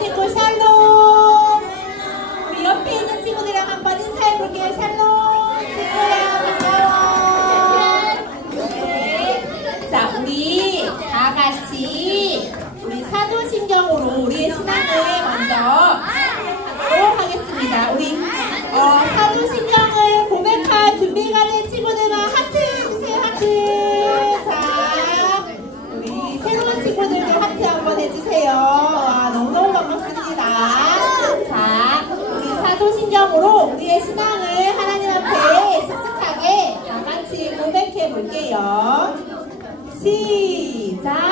있 사도신경으로 우리의 신앙을 하나님 앞에 씩씩하게 다 같이 고백해 볼게요. 시작!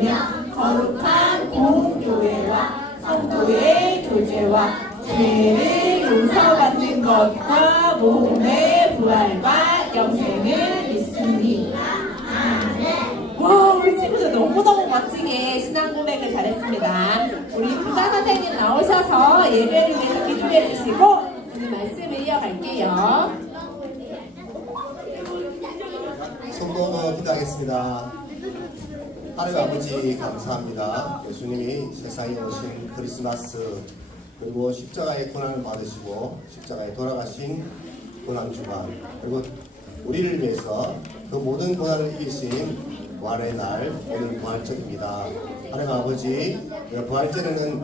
믿으며 거룩한 공교회와 성도의 교제와 죄를 용서받는 것과 몸의 부활과 영생을 믿습니다. 와, 우리 친구들 너무너무 멋지게 신앙 고백을 잘했습니다. 우리 부사 선생님 나오셔서 예배를 위해서 기도해 주시고 오늘 말씀을 이어갈게요. 성도도 기도하겠습니다. 하나님 아버지 감사합니다. 예수님이 세상에 오신 크리스마스 그리고 십자가의 고난을 받으시고 십자가에 돌아가신 고난 주간 그리고 우리를 위해서 그 모든 고난을 이기신 부활의 날 오늘 부활절입니다. 하나님 아버지 이 부활절에는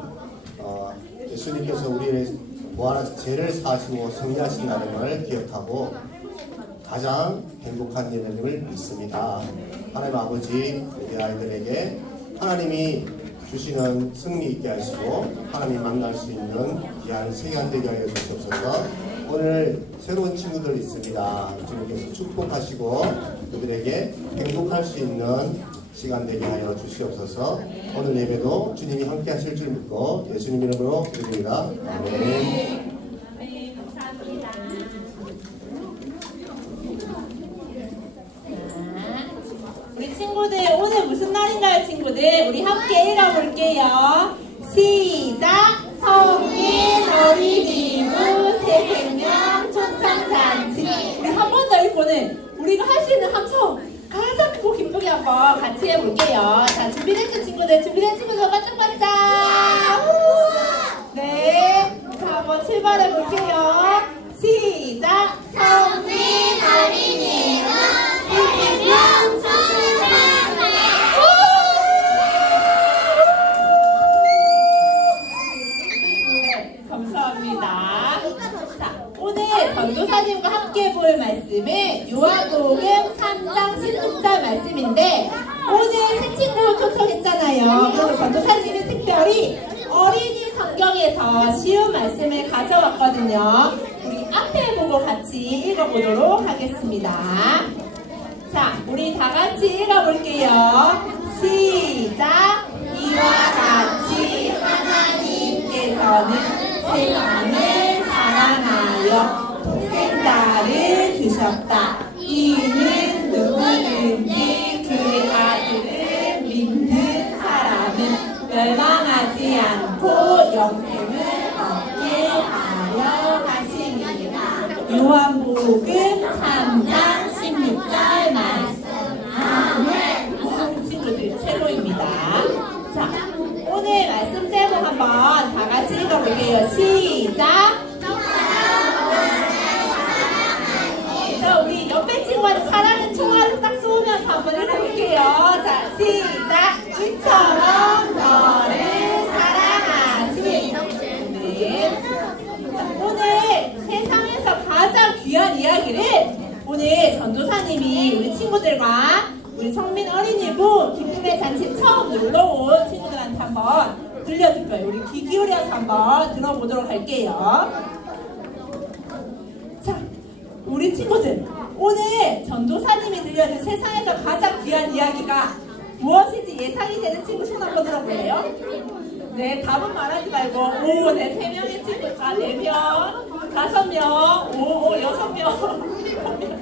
어, 예수님께서 우리의 부활한 죄를 사시고 승리하신 날임을 기억하고 가장 행복한 예배님을 믿습니다. 하나님 아버지 우리 아이들에게 하나님이 주시는 승리 있게 하시고 하나님 만날 수 있는 귀한 시간 되게 하여 주시옵소서. 오늘 새로운 친구들 있습니다. 주님께서 축복하시고 그들에게 행복할 수 있는 시간 되게 하여 주시옵소서. 오늘 예배도 주님이 함께 하실 줄 믿고 예수님 이름으로 드립니다. 아멘. 네, 감사합니다. 자, 우리 친구들 오늘 무슨 날인가요, 친구들? 우리 함께 읽어볼게요. 시작! 성인 어린이무 새생명 초창잔치 우리 한 번 더 읽고는 우리가 할 수 있는 함성 가장 크고 기쁘게 한번 같이 해볼게요. 자, 준비됐죠, 친구들? 준비된 친구들 반짝반짝! 네, 자, 한번 출발해볼게요. 말씀인데 오늘 새 친구 초청했잖아요. 그래서 전도사님이 특별히 어린이 성경에서 쉬운 말씀을 가져왔거든요. 우리 앞에 보고 같이 읽어보도록 하겠습니다. 자, 우리 다 같이 읽어볼게요. 시작! 이와 같이 하나님께서는 세상을 사랑하여 독생자를 주셨다. 이는 5급 3장 들려줄 거예요. 우리 귀 기울여서 한번 들어보도록 할게요. 자, 우리 친구들 오늘 전도사님이 들려준 세상에서 가장 귀한 이야기가 무엇인지 예상이 되는 친구 손 한번 들어볼래요? 네, 답은 말하지 말고 오, 네, 세 명의 친구가 네 명, 다섯 명, 오, 오, 여섯 명.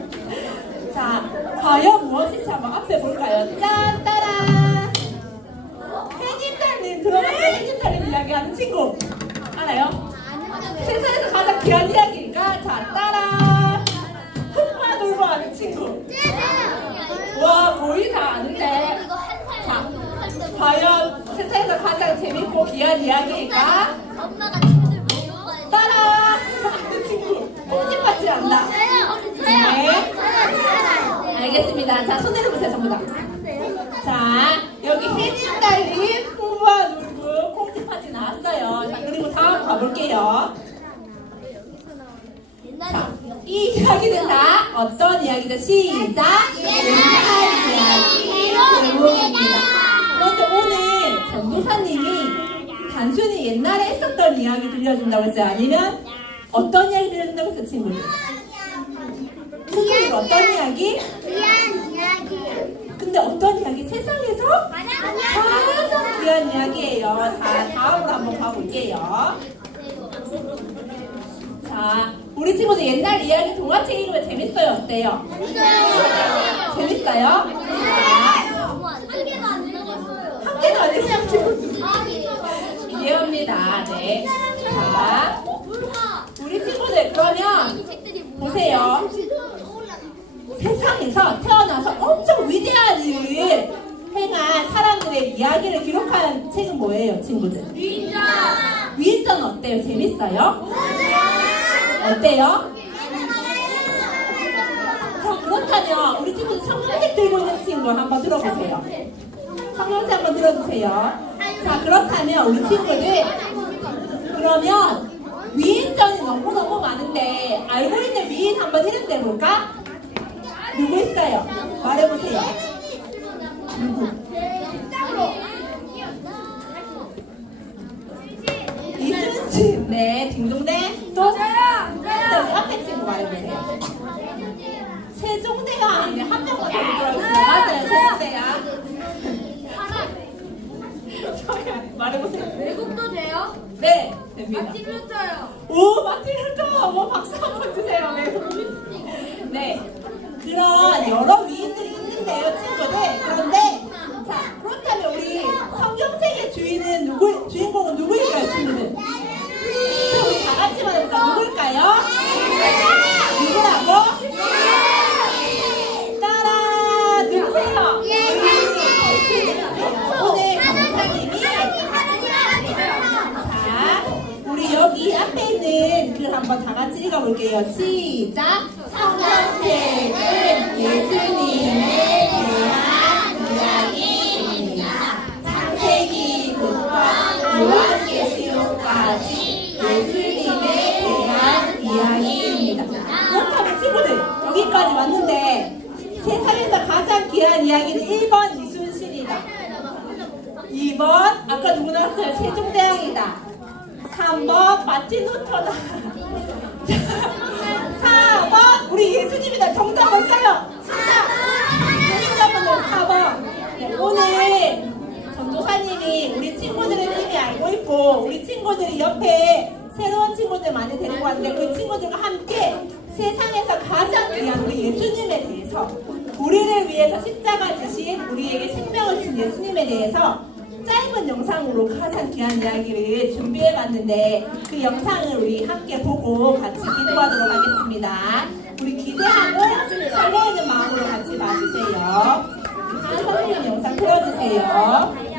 자, 과연 무엇인지 한번 앞에 볼까요? 짠, 따란! 달님 들어봤어요? 해님 달님 이야기하는 친구 알아요? 세상에서 가장 귀한 이야기가 자, 따란! 흑마 놀고 하는 친구. 와, 거의 다 아는데. 자, 과연 세상에서 가장 재밌고 귀한 모여 따라 하는 친구 꽁집받지 않나 네 알겠습니다 자 손 내려보세요 전부 다자 여기 혜진 달님 후보와 놀고 꽁집받지 나왔어요 자 그리고 다음 가 볼게요 자, 이 이야기는 다 어떤 이야기죠? 시작! 옛날 이야기 제목입니다. 그런데 오늘 전도사님이 단순히 옛날에 했었던 이야기 들려준다고 했어요? 아니면 어떤 이야기 들려준다고 했어요, 친구들? 친구들 어떤 이야기? 근데 어떤 이야기? 세상에서 가장 귀한 이야기예요. 자, 다음으로 한번 가볼게요. 자, 우리 친구들 옛날 이야기 동화책 읽으면 재밌어요? 어때요? 재밌어요? 한 개도 아니고 그냥 친구들 이해합니다. 네. 자, 우리 친구들 그러면 보세요. 세상에서 태어나서 엄청 위대한 일을 행한 사람들의 이야기를 기록한 책은 뭐예요, 친구들? 위 인전 어때요? 재밌어요? 어때요? 자, 그렇다면 우리 친구들 성경책 들고 있는 친구 한번 들어보세요. 성경책 한번 들어주세요. 자, 그렇다면 우리 친구들 그러면 위인전이 너무너무 많은데 알고 있는 위인 한번 이름 대볼까? 누구 있어요? 말해보세요. 누구? 친구 말해보세요. 세종대가 아니면 한 명만 더 들어있어요. 맞아요, 세종대가. 저기 말해보세요. 외국도 돼요? 네, 됩니다. 마틴 루터요. 오, 마틴 루터! 뭐 박수 한 번 주세요. 네. 네. 그런 여러 위인들이 있는데요, 친구들. 그런데, 자, 그렇다면 우리 성경책의 주인은 누구, 주인 한번 다 같이 읽어볼게요. 시작. 성경책은 예수님에 대한 이야기입니다. 창세기부터 요한계시록까지 예수님에 대한 이야기입니다. 그렇다면 친구들 여기까지 왔는데 세상에서 가장 귀한 이야기는 1번 이순신이다. 2번 아까 누구 나왔어요? 세종대왕이다. 3번 마틴 루터다. 4번 우리 예수님이다. 정답 뭘까요? 숫자. 예수님분들 4번. 네, 오늘 전도사님이 우리 친구들은 이미 알고 있고 우리 친구들이 옆에 새로운 친구들 많이 데리고 왔는데 그 친구들과 함께 세상에서 가장 귀한 우리 예수님에 대해서 우리를 위해서 십자가 지신 우리에게 생명을 준 예수님에 대해서 짧은 영상으로 가장 귀한 이야기를 준비해봤는데 그 영상을 우리 함께 보고 같이 기도하도록 하겠습니다. 우리 기대하고 설레이는 마음으로 같이 봐주세요. 한 선생님 영상 틀어주세요.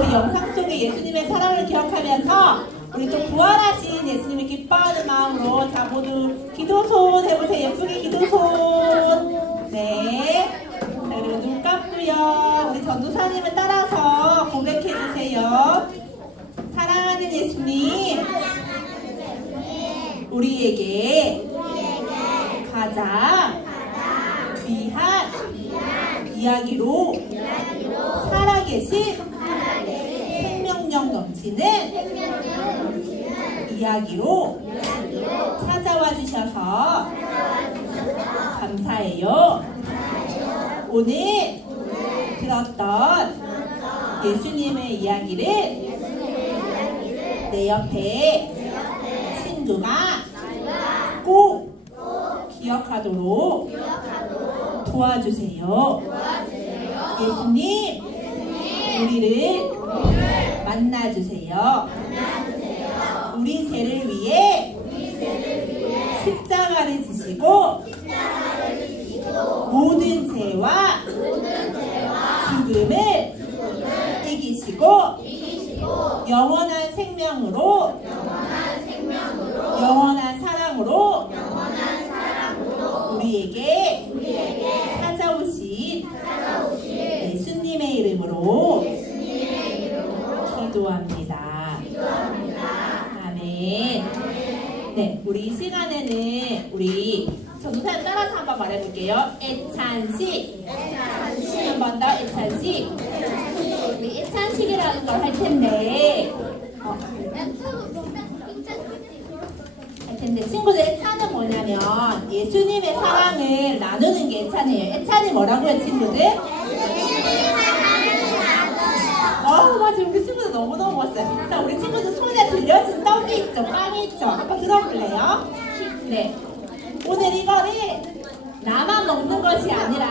우리 영상 속의 예수님의 사랑을 기억하면서 우리 또 부활하신 예수님을 기뻐하는 마음으로 자 모두 기도 손 해보세요. 예쁘게 기도 손. 네. 자, 그리고 눈 감고요. 우리 전도사님을 따라서 고백해 주세요. 사랑하는 예수님, 우리에게 가장 귀한 이야기로 살아계신 넘치는 이야기로 찾아와 주셔서 감사해요. 오늘 들었던 예수님의 이야기를 내 옆에 친구가 꼭 기억하도록 도와주세요. 예수님, 우리를 만나주세요. 우리 죄를 위해 십자가를 지시고 모든 죄와 죽음을 이기시고 영원한 생명으로 영원한 사랑으로 우리에게 찾아오신 예수님의 이름으로 기도합니다. 아멘. 네, 우리 이 시간에는 우리 전도사님 따라서 한번 말해볼게요. 애찬식. 한 번 더 애찬식. 우리 애찬식이라는 걸 할 텐데, 어, 할 텐데. 친구들 애찬은 뭐냐면 예수님의 사랑을 나누는 게 애찬이에요. 애찬이 뭐라고요, 친구들? 어 맞아 우리 친구들 너무너무 멋져요. 자 우리 친구들 손에 들려진 떡이 있죠. 빵이 있죠. 한번 들어볼래요? 네. 오늘 이거를 나만 먹는 것이 아니라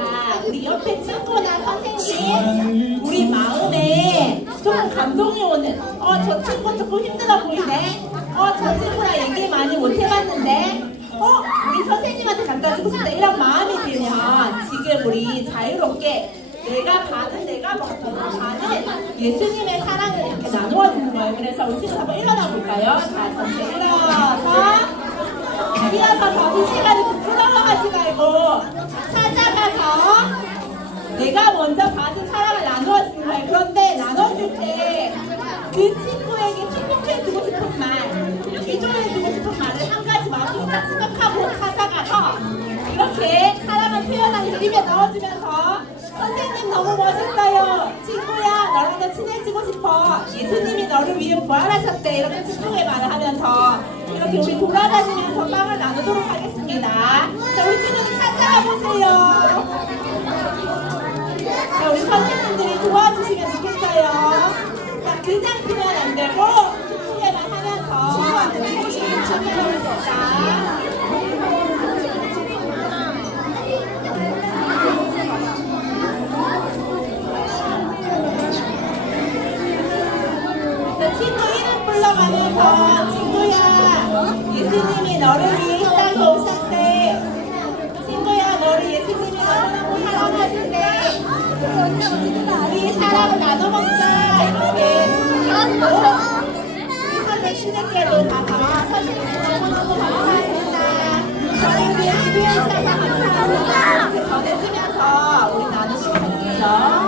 우리 옆에 친구나 선생님 우리 마음에 조금 감동이 오는 어 저 친구 조금 힘들어 보이네 어 저 친구랑 얘기 많이 못 해봤는데 어 우리 선생님한테 갖다 주고 싶다 이런 마음이 들면 지금 우리 자유롭게 내가 받은 내가 먹고 받은 예수님의 사랑을 이렇게 나누어 주는 거예요. 그래서 우리 친구 한번 일어나 볼까요? 자, 전체 일어서 일어서서 이 시간에 부끄러워 하지 말고 찾아가서 내가 먼저 받은 사랑을 나누어 주는 거예요. 그런데 나눠줄 때 그 친구에게 축복해주고 싶은 말, 기도해주고 싶은 말을 한 가지 딱 생각하고 찾아가서 이렇게 사랑을 표현하면서 입에 넣어주면서 선생님 너무 멋있어요. 친구야 너랑 더 친해지고 싶어. 예수님이 너를 위해 부활하셨대. 이렇게 축복의 말을 하면서 이렇게 우리 돌아다니면서 빵을 나누도록 하겠습니다. 자 우리 친구들 찾아와 보세요. 자, 우리 선생님들이 도와주시면 좋겠어요. 자, 그냥 두면 안 되고, 축구에만 하면서 찾아봅시다. 자, 친구 이름 불러가면서, 친구야, 예수님이 너를 위해 땅 오셨대. 친구야 너를 예수님이 너무너무 사랑하신대. 우리 사랑을 나눠먹자. 이렇게. 우리 선생님께도 다 감사하시고 너무너무 감사합니다. 저희 위해 기도해 주셔서 감사합니다 전해주면서 우리 나누시고 볼게요